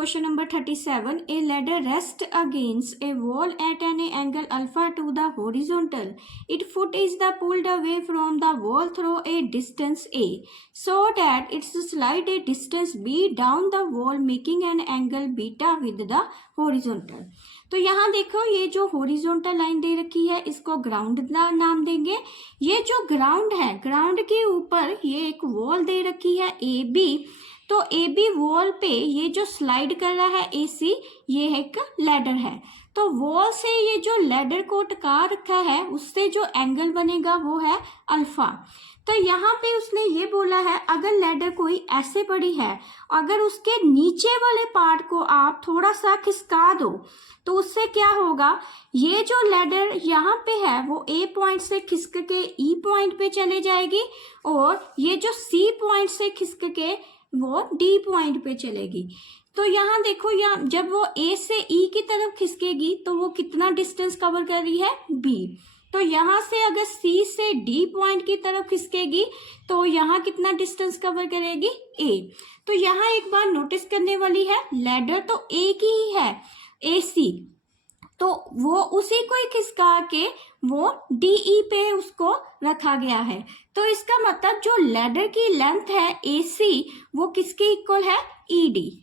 question number 37. A ladder rests against a wall at an angle alpha to the horizontal. Its foot is the pulled away from the wall through a distance a, so that its slide a distance b down the wall, making an angle beta with the horizontal. तो यहाँ देखो ये जो horizontal line दे रखी है इसको ground नाम देंगे। ये जो ग्राउंड है, ग्राउंड के ऊपर ये एक वॉल दे रखी है ए बी, तो ए बी वॉल पे ये जो स्लाइड कर रहा है ए सी, ये एक लैडर है। तो वॉल से ये जो लैडर को टका रखा है उससे जो एंगल बनेगा वो है अल्फा। तो यहाँ पे उसने ये बोला है अगर लैडर कोई ऐसे पड़ी है, अगर उसके नीचे वाले पार्ट को आप थोड़ा सा खिसका दो तो उससे क्या होगा, ये जो लैडर यहाँ पे है वो ए पॉइंट से खिसक के ई पॉइंट पे चले जाएगी और ये जो सी पॉइंट से खिसक के वो डी पॉइंट पे चलेगी। तो यहाँ देखो, यहाँ जब वो ए से ई की तरफ खिसकेगी तो वो कितना डिस्टेंस कवर कर रही है, बी। तो यहाँ से अगर सी से डी पॉइंट की तरफ खिसकेगी तो यहाँ कितना डिस्टेंस कवर करेगी, ए। तो यहाँ एक बार नोटिस करने वाली है, लैडर तो ए की ही है, ए सी, तो वो उसी को ही खिसका के वो डी ई पे उसको रखा गया है। तो इसका मतलब जो लैडर की लेंथ है ए सी वो किसके इक्वल है, ई डी।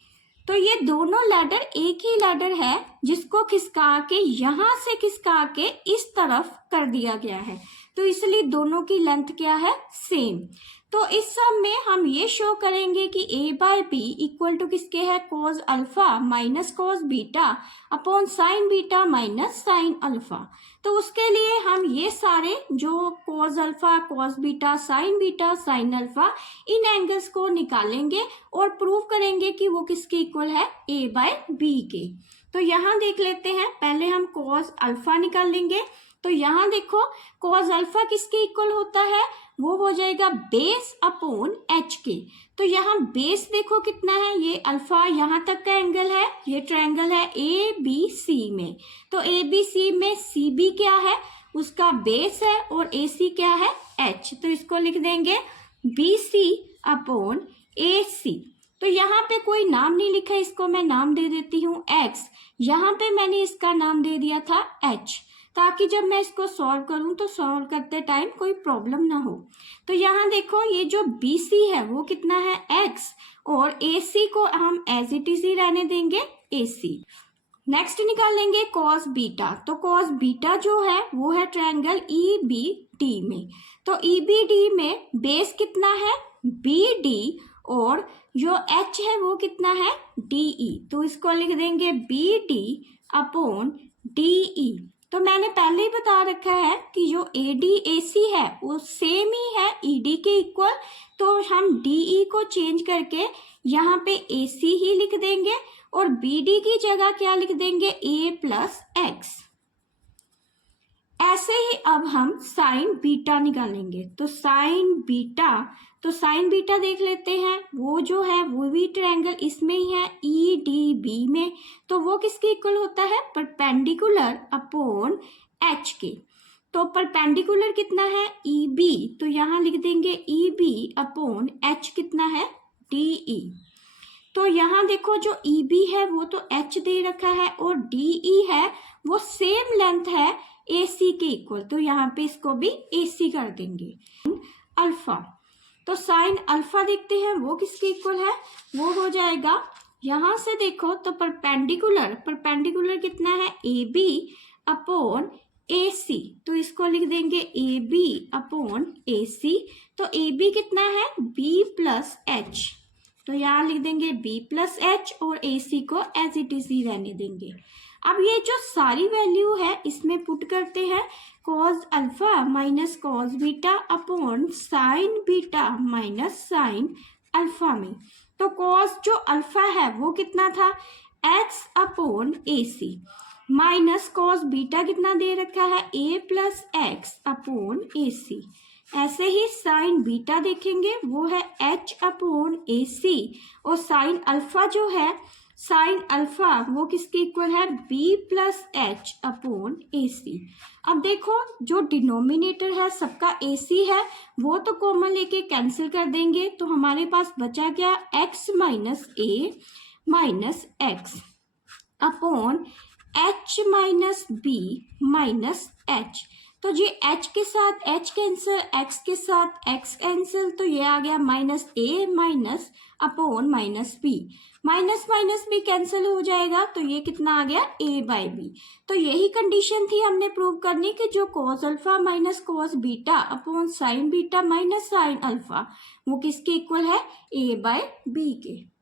तो ये दोनों लैडर एक ही लैडर है जिसको खिसका के यहाँ से खिसका के इस तरफ कर दिया गया है, तो इसलिए दोनों की लेंथ क्या है, सेम। तो इस सब में हम ये शो करेंगे कि a by b equal to किसके है, cos alpha minus cos beta upon sine beta minus sine alpha. तो उसके लिए हम ये सारे जो cos alpha, cos beta, sine alpha, इन एंगल्स को निकालेंगे और प्रूव करेंगे कि वो किसके इक्वल है, a बाय बी के। तो यहाँ देख लेते हैं, पहले हम कॉज अल्फा निकाल लेंगे। तो यहाँ देखो कॉज अल्फा किसके इक्वल होता है, वो हो जाएगा बेस अपॉन एच के। तो यहाँ बेस देखो कितना है, ये अल्फा यहाँ तक का एंगल है, ये ट्रायंगल है ए बी सी में। तो ए बी सी में सी बी क्या है, उसका बेस है, और ए सी क्या है, एच। तो इसको लिख देंगे बी सी अपॉन ए सी। तो यहाँ पे कोई नाम नहीं लिखा, इसको मैं नाम दे देती हूँ एक्स। यहाँ पे मैंने इसका नाम दे दिया था एच, ताकि जब मैं इसको सॉल्व करूं तो सॉल्व करते टाइम कोई प्रॉब्लम ना हो। तो यहाँ देखो ये जो बी सी है वो कितना है, एक्स, और ए सी को हम एज इट इज ही रहने देंगे, ए सी। नेक्स्ट निकालेंगे कॉस बीटा। तो कॉस बीटा जो है वो है ट्रायंगल ई बी डी में। तो ई बी डी में बेस कितना है, बी डी, और जो एच है वो कितना है, डी ई। तो इसको लिख देंगे B D upon D E. तो मैंने पहले ही बता रखा है कि जो ए डी ए सी है वो सेम ही है ई डी के इक्वल, तो हम डी ई को चेंज करके यहाँ पे ए सी ही लिख देंगे और बी डी की जगह क्या लिख देंगे, ए प्लस एक्स। ऐसे ही अब हम साइन बीटा निकालेंगे। तो साइन बीटा देख लेते हैं, वो जो है वो भी ट्रायंगल इसमें ही है, ई डी बी में। तो वो किसके इक्वल होता है, परपेंडिकुलर अपॉन एच के। तो परपेंडिकुलर कितना है, ई बी, तो यहाँ लिख देंगे ई बी अपॉन एच कितना है, डी ई। तो यहाँ देखो जो ई बी है वो तो एच दे रखा है और डी ई है वो सेम लेंथ है ए सी के इक्वल, तो यहाँ पे इसको भी ए सी कर देंगे। अल्फा, तो साइन अल्फा देखते हैं वो किसके इक्वल है, वो हो जाएगा, यहाँ से देखो तो परपेंडिकुलर कितना है, ए बी अपॉन ए सी। तो इसको लिख देंगे ए बी अपॉन ए सी। तो ए बी कितना है, बी प्लस एच, तो यहाँ लिख देंगे बी प्लस एच और ए सी को एज इट इज ही रहने देंगे। अब ये जो सारी वैल्यू है इसमें पुट करते हैं, cause alpha minus cos beta upon sine beta minus sine alpha में। तो कॉज जो अल्फा है वो कितना था, एक्स अपॉन ए सी, माइनस कॉज बीटा कितना दे रखा है, ए प्लस एक्स अपॉन ए सी। ऐसे ही साइन बीटा देखेंगे वो है एच अपॉन ए सी, और साइन अल्फा जो है, साइन अल्फा वो किसके इक्वल है, बी प्लस एच अपॉन ए सी। अब देखो जो डिनोमिनेटर है सबका ए सी है, वो तो कॉमन लेके कैंसिल कर देंगे, तो हमारे पास बचा क्या, x minus a minus x upon h minus b minus h. तो ये एच के साथ एच कैंसिल, एक्स के साथ एक्स कैंसिल, तो ये आ गया minus a minus upon minus b. Minus minus भी कैंसिल हो जाएगा, तो ये कितना आ गया ए बाय बी। तो यही कंडीशन थी हमने प्रूव करनी कि जो cos alpha minus cos beta upon sine beta minus sine alpha वो किसके इक्वल है, ए बाय बी के।